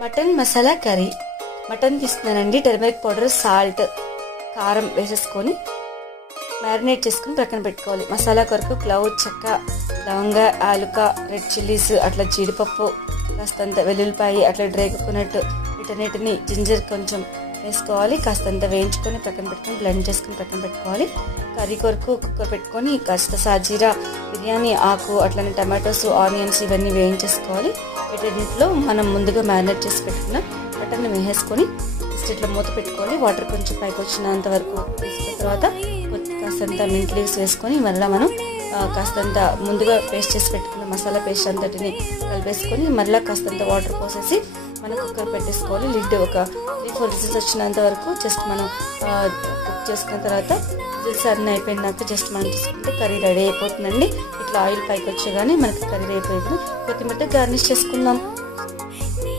Mutton masala curry. Mutton తీసుకున్నానండి. Turmeric powder, salt, కారం వేసేసుకొని మ్యారినేట్ చేసుకుని పక్కన పెట్టుకోవాలి. మసాలా కొరకు క్లవ్, చెక్క, లవంగ, ఆలుక, రెడ్ చిల్లీస్, అట్లా జీడిపప్పు, కాస్తంత వెల్లుల్లిపాయి, అట్లా డ్రై కోకోనట్, వీటన్నిటిని జింజర్ కొంచెం వేసుకోవాలి. కాస్తంత వేయించుకొని పక్కన పెట్టుకొని బ్లెండ్ చేసుకుని పక్కన పెట్టుకోవాలి. కర్రీ కొరకు కుక్కర్ పెట్టుకొని కాస్త సాజీరా, బిర్యానీ ఆకు, అట్లనే టమాటోస్, ఆనియన్స్ ఇవన్నీ వేయించేసుకోవాలి. వీటన్నిటిలో మనం ముందుగా మ్యారినేట్ చేసి పెట్టుకున్న మటన్ని వేసేసుకొని ఇట్లా మూత పెట్టుకోవాలి. వాటర్ కొంచెం పైకి వచ్చినంత వరకు తీసుకున్న తర్వాత కాస్తంత మింట్ లీవ్స్ వేసుకొని మళ్ళీ మనం కాస్తంత ముందుగా పేస్ట్ చేసి పెట్టుకున్న మసాలా పేస్ట్ అంతటిని కలిపేసుకొని మళ్ళీ కాస్తంత వాటర్ పోసేసి మనం కుక్కర్ పెట్టేసుకోవాలి. లిడ్ ఒక 3-4 విజిల్స్ వచ్చినంత వరకు జస్ట్ మనం కుక్ చేసుకున్న తర్వాత విజిల్స్ అన్నీ అయిపోయినాక జస్ట్ మనం తీసుకుంటే కర్రీ రెడీ అయిపోతుందండి. ఇట్లా ఆయిల్ పైకి వచ్చేగానే మనకి కర్రీ అయిపోయింది. కొత్తిమీరతో గార్నిష్ చేసుకుందాం.